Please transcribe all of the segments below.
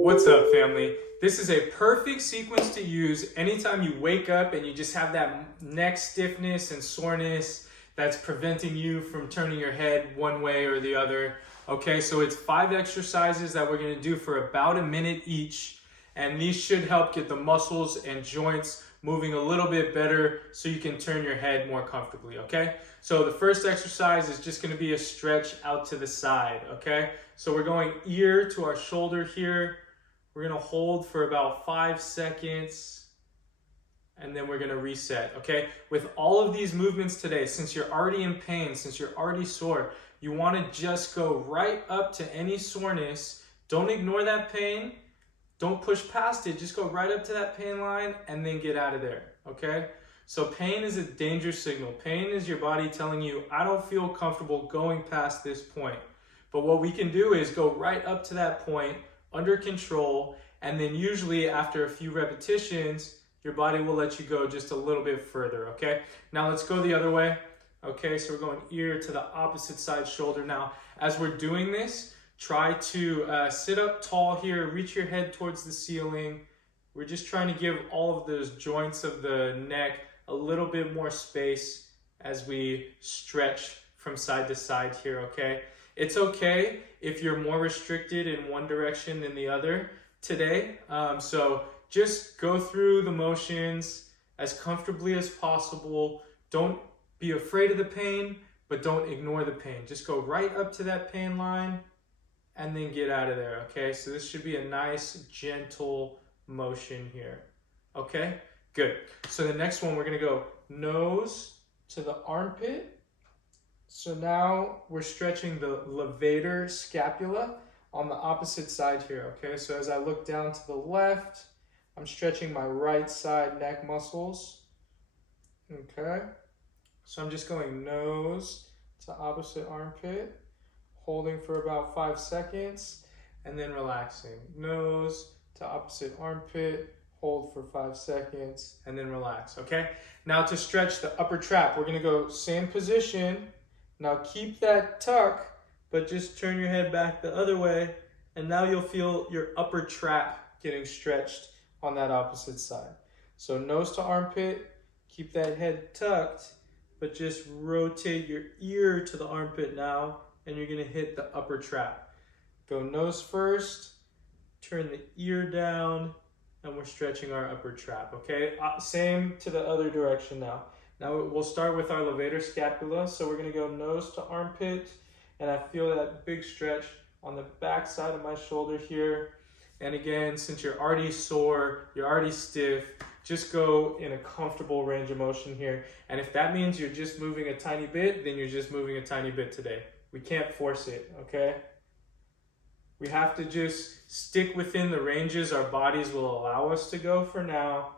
What's up, family? This is a perfect sequence to use anytime you wake up and you just have that neck stiffness and soreness that's preventing you from turning your head one way or the other. Okay, so it's 5 exercises that we're gonna do for about a minute each, and these should help get the muscles and joints moving a little bit better so you can turn your head more comfortably, okay? So the first exercise is just gonna be a stretch out to the side, okay? So we're going ear to our shoulder here. We're gonna hold for about 5 seconds and then we're gonna reset, okay? With all of these movements today, since you're already in pain, since you're already sore, you wanna just go right up to any soreness. Don't ignore that pain. Don't push past it. Just go right up to that pain line and then get out of there, okay? So pain is a danger signal. Pain is your body telling you, I don't feel comfortable going past this point. But what we can do is go right up to that point under control, and then usually after a few repetitions, your body will let you go just a little bit further, okay? Now let's go the other way. Okay, so we're going ear to the opposite side shoulder. Now, as we're doing this, try to sit up tall here, reach your head towards the ceiling. We're just trying to give all of those joints of the neck a little bit more space as we stretch from side to side here, okay? It's okay if you're more restricted in one direction than the other today. So just go through the motions as comfortably as possible. Don't be afraid of the pain, but don't ignore the pain. Just go right up to that pain line and then get out of there, okay? So this should be a nice, gentle motion here, okay? Good. So the next one, we're gonna go nose to the armpit. So now we're stretching the levator scapula on the opposite side here, okay? So as I look down to the left, I'm stretching my right side neck muscles, okay? So I'm just going nose to opposite armpit, holding for about 5 seconds, and then relaxing. Nose to opposite armpit, hold for 5 seconds, and then relax, okay? Now to stretch the upper trap, we're gonna go same position. Now keep that tuck, but just turn your head back the other way, and now you'll feel your upper trap getting stretched on that opposite side. So nose to armpit, keep that head tucked, but just rotate your ear to the armpit now, and you're gonna hit the upper trap. Go nose first, turn the ear down, and we're stretching our upper trap, okay? Same to the other direction now. Now we'll start with our levator scapula. So we're gonna go nose to armpit, and I feel that big stretch on the back side of my shoulder here. And again, since you're already sore, you're already stiff, just go in a comfortable range of motion here. And if that means you're just moving a tiny bit, then you're just moving a tiny bit today. We can't force it, okay? We have to just stick within the ranges our bodies will allow us to go for now.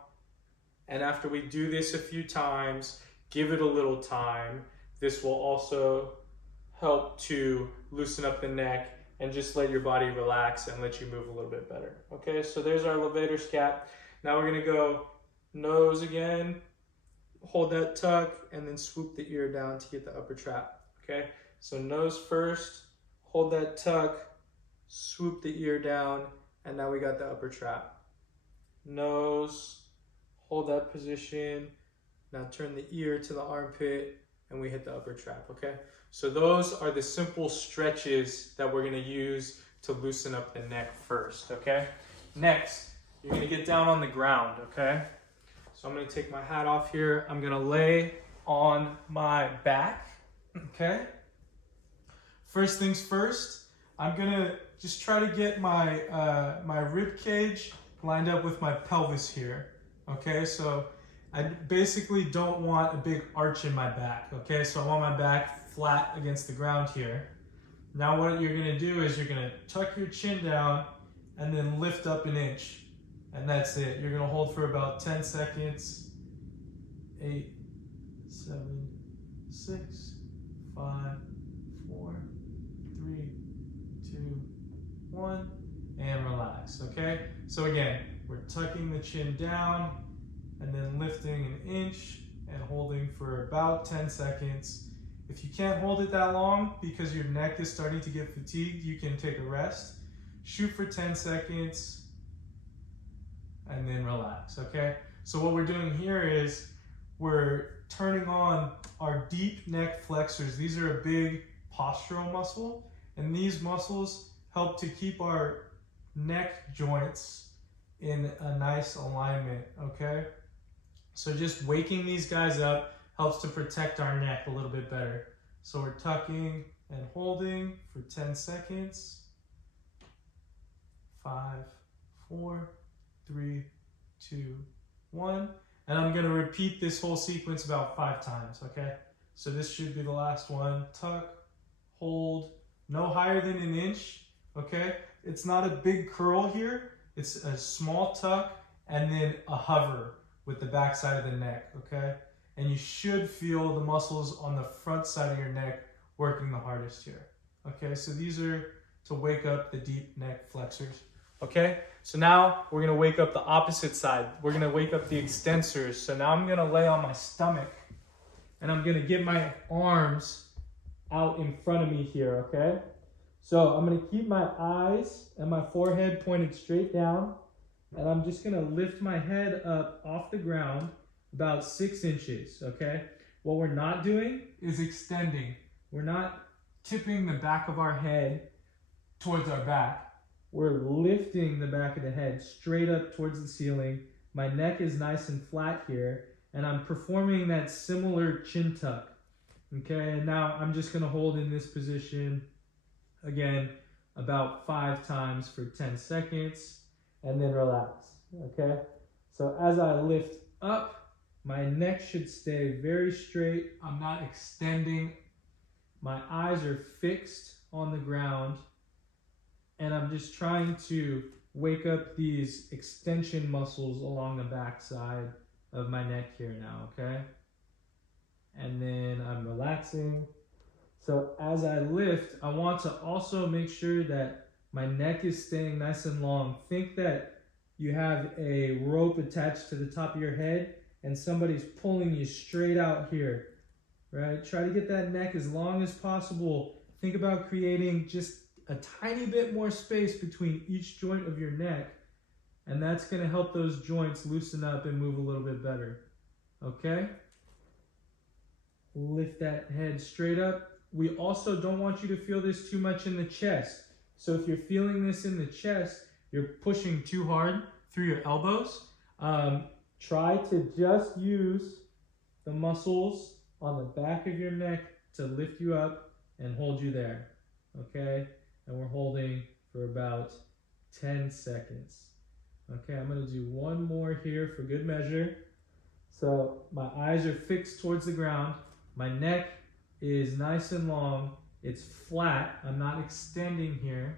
And after we do this a few times, give it a little time. This will also help to loosen up the neck and just let your body relax and let you move a little bit better. Okay, so there's our levator scap. Now we're gonna go nose again, hold that tuck, and then swoop the ear down to get the upper trap. Okay, so nose first, hold that tuck, swoop the ear down, and now we got the upper trap. Nose, hold that position. Now turn the ear to the armpit and we hit the upper trap, okay? So those are the simple stretches that we're gonna use to loosen up the neck first, okay? Next, you're gonna get down on the ground, okay? So I'm gonna take my hat off here. I'm gonna lay on my back, okay? First things first, I'm gonna just try to get my, my rib cage lined up with my pelvis here. Okay, so I basically don't want a big arch in my back, okay? So I want my back flat against the ground here. Now what you're gonna do is you're gonna tuck your chin down and then lift up an inch. And that's it. You're gonna hold for about 10 seconds. 8, 7, 6, 5, 4, 3, 2, 1, and relax, okay? So again, we're tucking the chin down and then lifting an inch and holding for about 10 seconds. If you can't hold it that long because your neck is starting to get fatigued, you can take a rest. shoot for 10 seconds, and then relax, okay? So what we're doing here is we're turning on our deep neck flexors. These are a big postural muscle, and these muscles help to keep our neck joints in a nice alignment, okay? So just waking these guys up helps to protect our neck a little bit better. So we're tucking and holding for 10 seconds. 5, 4, 3, 2, 1. And I'm gonna repeat this whole sequence about 5 times, okay? So this should be the last one. Tuck, hold, no higher than an inch, okay? It's not a big curl here. It's a small tuck and then a hover with the back side of the neck, okay? And you should feel the muscles on the front side of your neck working the hardest here, okay? So these are to wake up the deep neck flexors, okay? So now we're gonna wake up the opposite side. We're gonna wake up the extensors. So now I'm gonna lay on my stomach and I'm gonna get my arms out in front of me here, okay? So I'm gonna keep my eyes and my forehead pointed straight down, and I'm just gonna lift my head up off the ground about 6 inches, okay? What we're not doing is extending. We're not tipping the back of our head towards our back. We're lifting the back of the head straight up towards the ceiling. My neck is nice and flat here, and I'm performing that similar chin tuck, okay? And now I'm just gonna hold in this position again about 5 times for 10 seconds and then relax, okay? So as I lift up, my neck should stay very straight. I'm not extending. My eyes are fixed on the ground, and I'm just trying to wake up these extension muscles along the back side of my neck here now, okay? And then I'm relaxing. So as I lift, I want to also make sure that my neck is staying nice and long. Think that you have a rope attached to the top of your head and somebody's pulling you straight out here, right? Try to get that neck as long as possible. Think about creating just a tiny bit more space between each joint of your neck, and that's gonna help those joints loosen up and move a little bit better, okay? Lift that head straight up. We also don't want you to feel this too much in the chest. So if you're feeling this in the chest, you're pushing too hard through your elbows. Try to just use the muscles on the back of your neck to lift you up and hold you there, okay? And we're holding for about 10 seconds. Okay, I'm gonna do one more here for good measure. So my eyes are fixed towards the ground. My neck is nice and long. It's flat. I'm not extending here,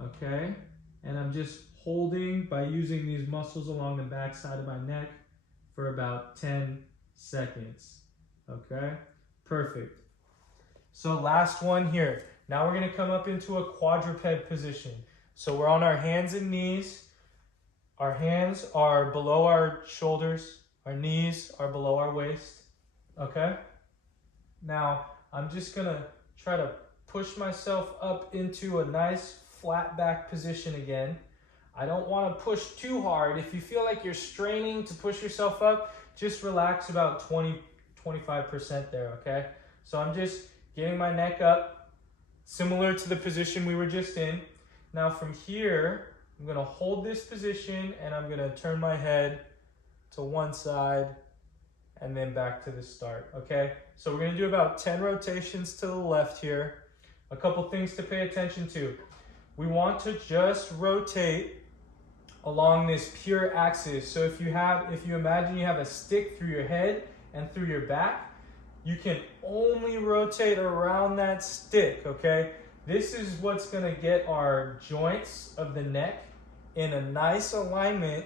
okay? And I'm just holding by using these muscles along the back side of my neck for about 10 seconds, okay? Perfect. So last one here. Now we're gonna come up into a quadruped position. So we're on our hands and knees. Our hands are below our shoulders. Our knees are below our waist, okay? Now, I'm just gonna try to push myself up into a nice flat back position again. I don't wanna push too hard. If you feel like you're straining to push yourself up, just relax about 20-25% there, okay? So I'm just getting my neck up, similar to the position we were just in. Now from here, I'm gonna hold this position and I'm gonna turn my head to one side and then back to the start, okay? So we're gonna do about 10 rotations to the left here. A couple things to pay attention to. We want to just rotate along this pure axis. So if you imagine you have a stick through your head and through your back, you can only rotate around that stick, okay? This is what's gonna get our joints of the neck in a nice alignment,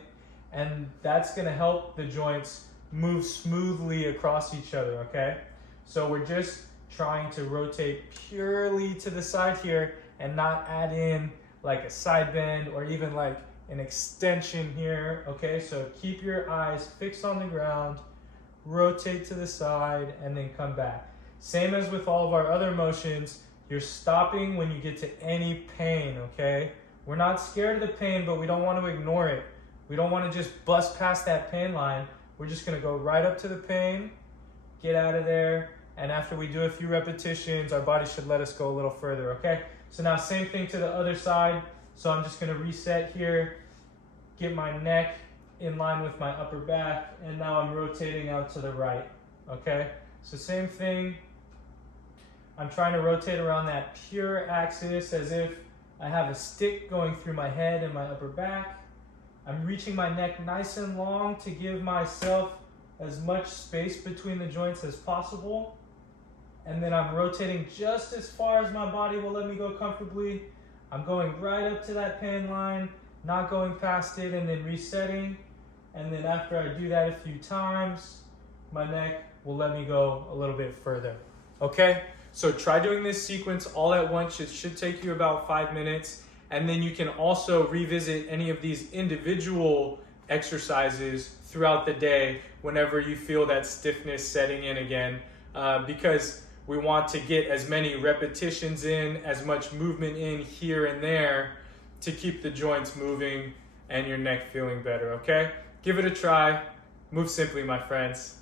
and that's gonna help the joints move smoothly across each other, okay? So we're just trying to rotate purely to the side here and not add in like a side bend or even like an extension here, okay? So keep your eyes fixed on the ground, rotate to the side, and then come back. Same as with all of our other motions, you're stopping when you get to any pain, okay? We're not scared of the pain, but we don't want to ignore it. We don't want to just bust past that pain line. We're just going to go right up to the pain, get out of there, and after we do a few repetitions, our body should let us go a little further, okay? So now same thing to the other side. So I'm just going to reset here, get my neck in line with my upper back, and now I'm rotating out to the right, okay? So same thing. I'm trying to rotate around that pure axis as if I have a stick going through my head and my upper back. I'm reaching my neck nice and long to give myself as much space between the joints as possible. And then I'm rotating just as far as my body will let me go comfortably. I'm going right up to that pain line, not going past it, and then resetting. And then after I do that a few times, my neck will let me go a little bit further. Okay? So try doing this sequence all at once. It should take you about 5 minutes. And then you can also revisit any of these individual exercises throughout the day whenever you feel that stiffness setting in again, because we want to get as many repetitions in, as much movement in here and there to keep the joints moving and your neck feeling better, okay? Give it a try. Move simply, my friends.